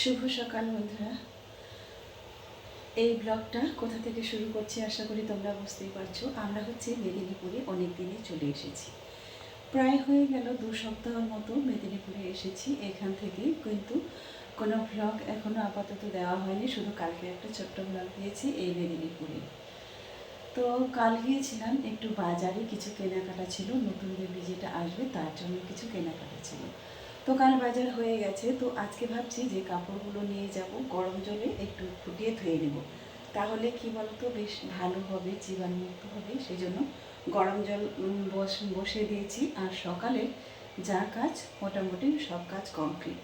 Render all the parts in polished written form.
শুভ সকাল বন্ধুরা। এই ব্লগটা কোথা থেকে শুরু করছি আশা করি তোমরা বুঝতেই পারছো। আমরা হচ্ছে মেদিনীপুরে অনেক দিনে চলে এসেছি, প্রায় হয়ে গেল 2 সপ্তাহের মতো মেদিনীপুরে এসেছি। এখান থেকে কিন্তু কোনো ব্লগ এখনও আপাতত দেওয়া হয়নি, শুধু কালকে একটা ছোট্ট ব্লগ দিয়েছি এই মেদিনীপুরে। তো কাল গিয়েছিলাম একটু বাজারে, কিছু কেনাকাটা ছিল, নতুন বেবি যেটা আসবে তার জন্য কিছু কেনাকাটা ছিল। তো কাল বাজার হয়ে গেছে, তো আজকে ভাবছি যে কাপড়গুলো নিয়ে যাব, গরম জলে একটু ফুটিয়ে ধুয়ে নেব, তাহলে কি বলতো বেশ ভালো হবে, জীবাণুমুক্ত হবে। সেই জন্য গরম জল বসিয়ে দিয়েছি। আর সকালে যা কাজ মোটামুটি সব কাজ কমপ্লিট।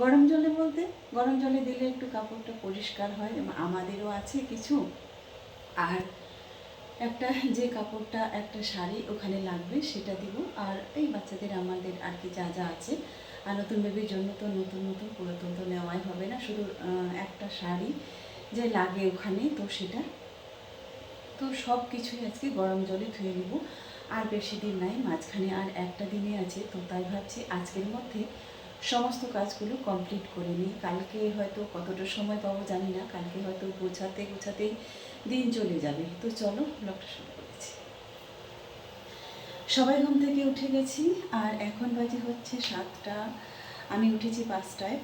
গরম জলে বলতে গরম জলে দিলে একটু কাপড়টা পরিষ্কার হয়, আমাদেরও আছে কিছু। আর একটা যে কাপড়টা একটা শাড়ি ওখানে লাগবে সেটা দিব, আর এই বাচ্চাদের আমাদের আর কি যা যা আছে। আর নতুন বেবির জন্য তো নতুন নতুন পুরাতন তো নেওয়াই হবে না, শুধু একটা শাড়ি যে লাগে ওখানে, তো সেটা তো সব কিছুই আজকে গরম জলে ধুয়ে নেব। আর বেশি দিন নাই, মাঝখানে আর একটা দিনে আছে, তো তাই ভাবছি আজকের মধ্যে সমস্ত কাজগুলো কমপ্লিট করে নিই। কালকে হয়তো কতটা সময় পাবো জানি না, কালকে হয়তো গোছাতেই দিন চলে যাবে। তো চলো ব্লগটা শুরু করেছি। সবাই ঘুম থেকে উঠে গেছি, আর এখন বাজে হচ্ছে 7টা। আমি উঠেছি 5টায়।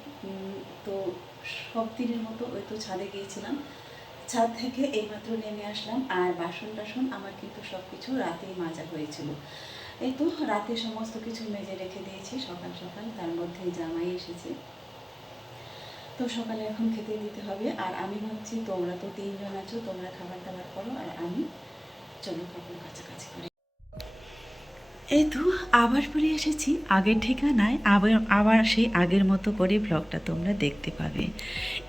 তো সব দিনের মতো ওই তো ছাদে গিয়েছিলাম, ছাদ থেকে এইমাত্র নেমে আসলাম। আর বাসন টাসন আমার কিন্তু সব কিছু রাতেই মাজা হয়েছিল। এই তো রাতে সমস্ত কিছু মেজে রেখে দিয়েছি সকাল সকাল, তার মধ্যে জামাই এসেছে। তো সকালে এখন খেতে দিতে হবে। আর আমি ভাবছি তোমরা তো 3জন আছো, তোমরা খাবার দাবার করো, আর আমি চলো কাপড় কাছাকাছি করি। এই তো আবার পরে এসেছি আগের ঠিকানায়, আবার সেই আগের মতো করে ব্লগটা তোমরা দেখতে পাবে।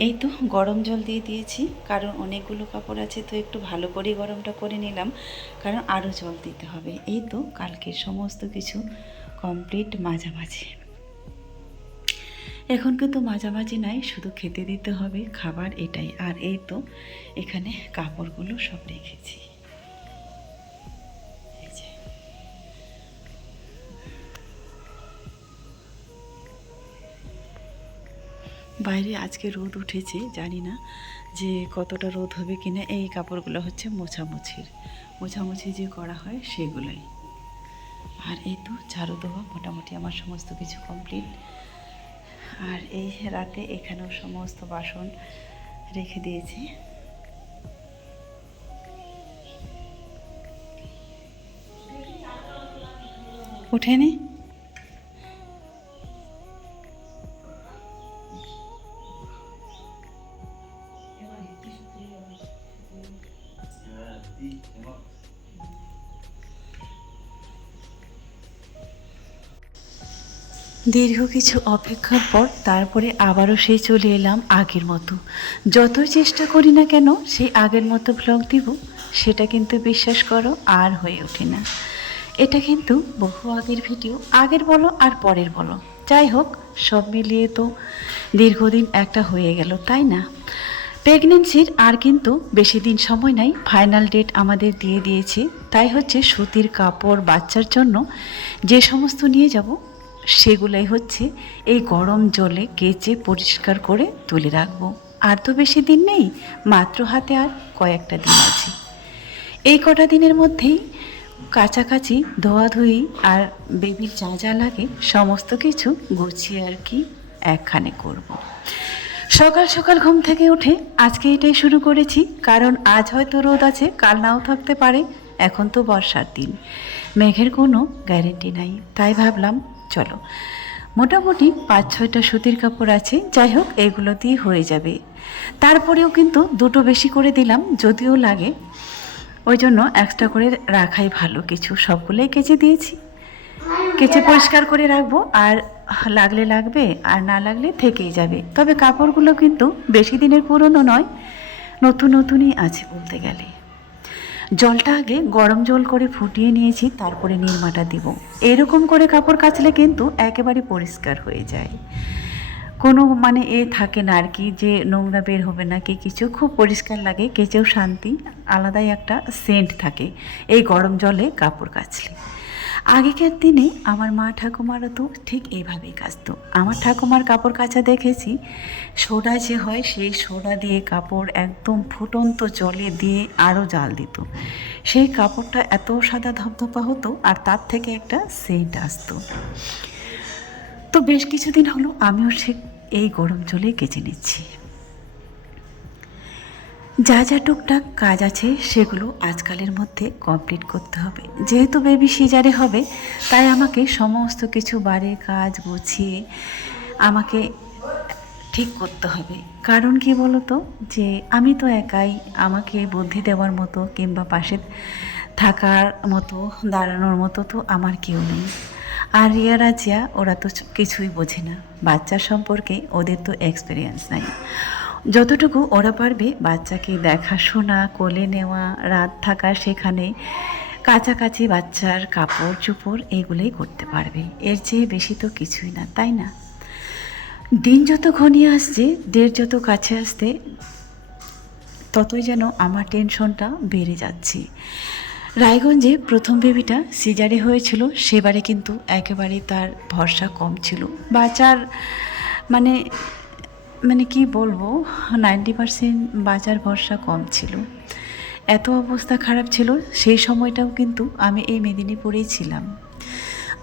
এই তো গরম জল দিয়ে দিয়েছি, কারণ অনেকগুলো কাপড় আছে, তো একটু ভালো করে গরমটা করে নিলাম, কারণ আরও জল দিতে হবে। এই তো কালকে সমস্ত কিছু কমপ্লিট মাঝামাঝি। এখন কিন্তু মাঝামাঝি নাই, শুধু খেতে দিতে হবে খাবার, এটাই। আর এই তো এখানে কাপড়গুলো সব রেখেছি। বাইরে আজকে রোদ উঠেছে, জানি না যে কতটা রোদ হবে কিনা। এই কাপড়গুলো হচ্ছে মোছামুছি যে করা হয় সেগুলোই। আর এই তো ঝাড়ু দেওয়া মোটামুটি আমার সমস্ত কিছু কমপ্লিট। আর এই রাতে এখানেও সমস্ত বাসন রেখে দিয়েছি। উঠেনি দীর্ঘ কিছু অপেক্ষার পর তারপরে আবারও সেই চলে এলাম আগের মতো। যতই চেষ্টা করি না কেন সেই আগের মতো ব্লগ দিব, সেটা কিন্তু বিশ্বাস করো আর হয়ে ওঠে না। এটা কিন্তু বহু আগের ভিডিও, আগের বলো আর পরের বলো, যাই হোক সব মিলিয়ে তো দীর্ঘদিন একটা হয়ে গেল, তাই না? প্রেগনেন্সির আর কিন্তু বেশি দিন সময় নাই, ফাইনাল ডেট আমাদের দিয়ে দিয়েছে। তাই হচ্ছে সুতির কাপড় বাচ্চার জন্য যে সমস্ত নিয়ে যাব, সেগুলাই হচ্ছে এই গরম জলে কেচে পরিষ্কার করে তুলে রাখবো। আর তো বেশি দিন নেই, মাত্র হাতে আর কয়েকটা দিন আছে। এই কটা দিনের মধ্যেই কাছাকাছি ধোয়াধুয়ি আর বেবির যা যা লাগে সমস্ত কিছু গুছিয়ে আর কি একখানে করব। সকাল সকাল ঘুম থেকে উঠে আজকে এটাই শুরু করেছি, কারণ আজ হয়তো রোদ আছে, কাল নাও থাকতে পারে। এখন তো বর্ষার দিন, মেঘের কোনো গ্যারেন্টি নাই। তাই ভাবলাম চলো, মোটামুটি 5-6টা সুতির কাপড় আছে, যাই হোক এগুলো দিয়ে হয়ে যাবে। তারপরেও কিন্তু দুটো বেশি করে দিলাম, যদিও লাগে, ওই জন্য এক্সট্রা করে রাখাই ভালো। কিছু সবগুলোই কেচে দিয়েছি, কেচে পরিষ্কার করে রাখবো, আর লাগলে লাগবে আর না লাগলে থেকেই যাবে। তবে কাপড়গুলো কিন্তু বেশি দিনের পুরনো নয়, নতুন নতুনই আছে বলতে গেলে। জলটা আগে গরম জল করে ফুটিয়ে নিয়েছি, তারপরে নিরমাটা দিব। এরকম করে কাপড় কাচলে কিন্তু একেবারে পরিষ্কার হয়ে যায়, কোনো মানে থাকে না আর কি, যে নোংরা বের হবে না কি কিছু, খুব পরিষ্কার লাগে, কেচেও শান্তি, আলাদাই একটা সেন্ট থাকে এই গরম জলে কাপড় কাচলে। আগেকার দিনে আমার মা ঠাকুমারা তো ঠিক এইভাবেই কাচতো। আমার ঠাকুমার কাপড় কাচা দেখেছি, সোডা যে হয় সেই সোডা দিয়ে কাপড় একদম ফুটন্ত জলে দিয়ে আরও জাল দিত। সেই কাপড়টা এত সাদা ধপধপা হতো আর তার থেকে একটা সেন্ট আসতো। তো বেশ কিছুদিন হলো আমিও ঠিক এই গরম জলে কেচে নিচ্ছি। যা যা টুকটাক কাজ আছে সেগুলো আজকালের মধ্যে কমপ্লিট করতে হবে। যেহেতু বেবি সিজারে হবে, তাই আমাকে সমস্ত কিছু বাড়ির কাজ গুছিয়ে আমাকে ঠিক করতে হবে। কারণ কি বলো তো, যে আমি তো একাই, আমাকে বুদ্ধি দেওয়ার মতো কিংবা পাশে থাকার মতো, দাঁড়ানোর মতো তো আমার কেউ নেই। আর রিয়া রাজিয়া ওরা তো কিছুই বোঝে না, বাচ্চার সম্পর্কে ওদের তো এক্সপিরিয়েন্স নাই। যতটুকু ওরা পারবে বাচ্চাকে দেখাশোনা, কোলে নেওয়া, রাত থাকা সেখানে, কাছাকাছি বাচ্চার কাপড় চোপড় এগুলোই করতে পারবে। এর চেয়ে বেশি তো কিছুই না, তাই না? দিন যত ঘনিয়ে আসছে, ডেট যত কাছে আসতে, ততই যেন আমার টেনশনটা বেড়ে যাচ্ছে। রায়গঞ্জে প্রথম বেবিটা সিজারে হয়েছিল, সেবারে কিন্তু একেবারেই তার ভরসা কম ছিল। বাচ্চার মানে মানে কি বলবো, 90% বাঁচার ভরসা কম ছিল। এত অবস্থা খারাপ ছিল, সেই সময়টাও কিন্তু আমি এই মেদিনীপুরেই ছিলাম।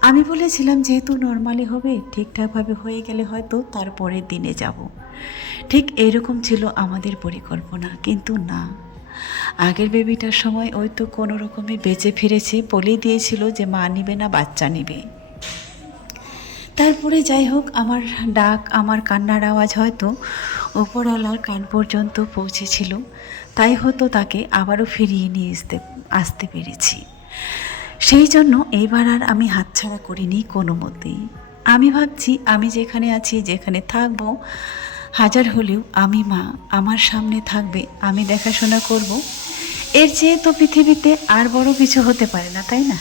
আমি বলেছিলাম যেহেতু নর্মালি হবে, ঠিকঠাকভাবে হয়ে গেলে হয়তো তারপরের দিনে যাব। ঠিক এরকম ছিল আমাদের পরিকল্পনা, কিন্তু না। আগের বেবিটার সময় ওই তো কোনো রকমে বেঁচে ফিরেছে, বলেই দিয়েছিল যে মা নিবে না, বাচ্চা নিবে। তারপরে যাই হোক, আমার ডাক, আমার কান্নার আওয়াজ হয়তো ওপরওয়ালার কান পর্যন্ত পৌঁছেছিল, তাই হয়তো তাকে আবারও ফিরিয়ে নিয়ে আসতে পেরেছি। সেই জন্য এইবার আর আমি হাতছাড়া করিনি কোনো মতেই। আমি ভাবছি আমি যেখানে আছি, যেখানে থাকবো, হাজার হলেও আমি মা, আমার সামনে থাকবে, আমি দেখাশোনা করব। এর চেয়ে তো পৃথিবীতে আর বড় কিছু হতে পারে না, তাই না?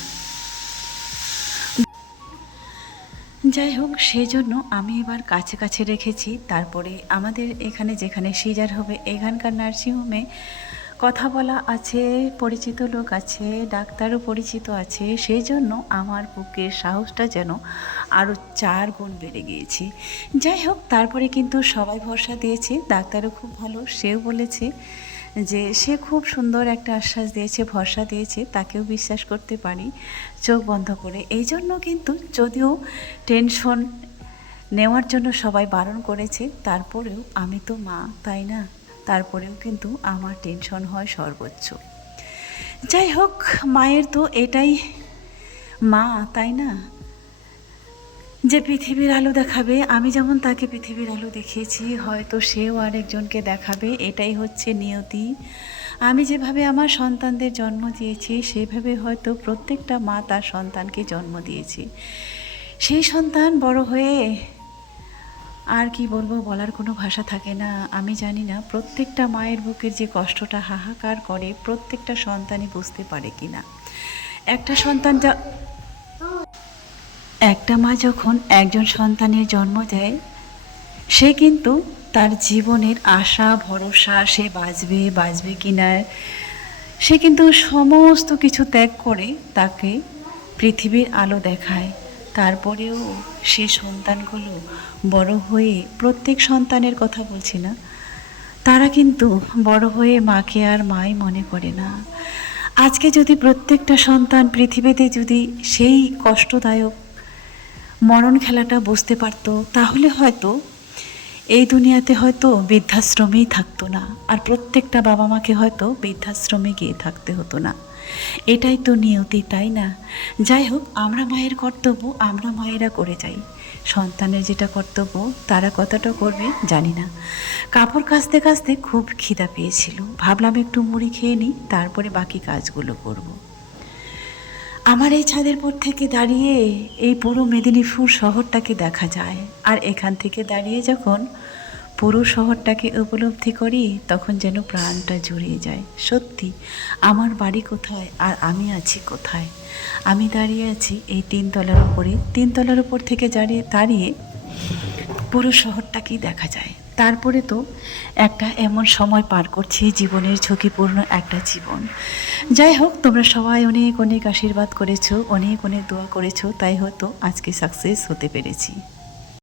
যাই হোক, সেই জন্য আমি এবার কাছে কাছে রেখেছি। তারপরে আমাদের এখানে যেখানে সিজার হবে, এখানকার নার্সিংহোমে কথা বলা আছে, পরিচিত লোক আছে, ডাক্তারও পরিচিত আছে। সেই জন্য আমার বুকের সাহসটা যেন আরও 4 গুণ বেড়ে গিয়েছে। যাই হোক, তারপরে কিন্তু সবাই ভরসা দিয়েছে, ডাক্তারও খুব ভালো, সেও বলেছে যে সে খুব সুন্দর একটা আশ্বাস দিয়েছে, ভরসা দিয়েছে, তাকেও বিশ্বাস করতে পারি চোখ বন্ধ করে। এই জন্য কিন্তু যদিও টেনশন নেওয়ার জন্য সবাই বারণ করেছে, তারপরেও আমি তো মা, তাই না? তারপরেও কিন্তু আমার টেনশন হয় সর্বোচ্চ। যাই হোক, মায়ের তো এটাই মা, তাই না? যে পৃথিবীর আলো দেখাবে। আমি যেমন তাকে পৃথিবীর আলো দেখিয়েছি, হয়তো সেও আরেকজনকে দেখাবে, এটাই হচ্ছে নিয়তি। আমি যেভাবে আমার সন্তানদের জন্ম দিয়েছি, সেভাবে হয়তো প্রত্যেকটা মা তার সন্তানকে জন্ম দিয়েছে। সেই সন্তান বড় হয়ে আর কি বলবো, বলার কোনো ভাষা থাকে না। আমি জানি না প্রত্যেকটা মায়ের বুকের যে কষ্টটা হাহাকার করে, প্রত্যেকটা সন্তানই বুঝতে পারে কি না। একটা মা যখন একজন সন্তানের জন্ম দেয়, সে কিন্তু তার জীবনের আশা ভরসা, সে বাঁচবে কি না, সে কিন্তু সমস্ত কিছু ত্যাগ করে তাকে পৃথিবীর আলো দেখায়। তারপরেও সে সন্তানগুলো বড় হয়ে, প্রত্যেক সন্তানের কথা বলছি না, তারা কিন্তু বড় হয়ে মাকে আর মাই মনে করে না। আজকে যদি প্রত্যেকটা সন্তান পৃথিবীতে যদি সেই কষ্টদায়ক মরণ খেলাটা বুঝতে পারত, তাহলে হয়তো এই দুনিয়াতে হয়তো বৃদ্ধাশ্রমেই থাকতো না, আর প্রত্যেকটা বাবা মাকে হয়তো বৃদ্ধাশ্রমে গিয়ে থাকতে হতো না। এটাই তো নিয়তি, তাই না? যাই হোক, আমরা মায়ের কর্তব্য আমরা মায়েরা করে যাই। সন্তানের যেটা কর্তব্য তারা কতটা করবে জানি না। কাপড় কাচতে কাচতে খুব খিদা পেয়েছিল, ভাবলাম একটু মুড়ি খেয়ে নিই, তারপরে বাকি কাজগুলো করব। আমার এই ছাদের উপর থেকে দাঁড়িয়ে এই পুরো মেদিনীপুর শহরটাকে দেখা যায়, আর এখান থেকে দাঁড়িয়ে যখন পুরো শহরটাকে উপলব্ধি করি, তখন যেন প্রাণটা জুড়িয়ে যায়। সত্যি, আমার বাড়ি কোথায় আর আমি আছি কোথায়? আমি দাঁড়িয়ে আছি এই 3 তলার উপরে। 3 তলার উপর থেকে দাঁড়িয়ে পুরো শহরটাকেই দেখা যায়। তারপরে তো একটা এমন সময় পার করছি, জীবনের ঝুঁকিপূর্ণ একটা জীবন। যাই হোক, তোমরা সবাই অনেক অনেক আশীর্বাদ করেছো, অনেক অনেক দোয়া করেছো, তাই হয়তো আজকে সাকসেস হতে পেরেছি।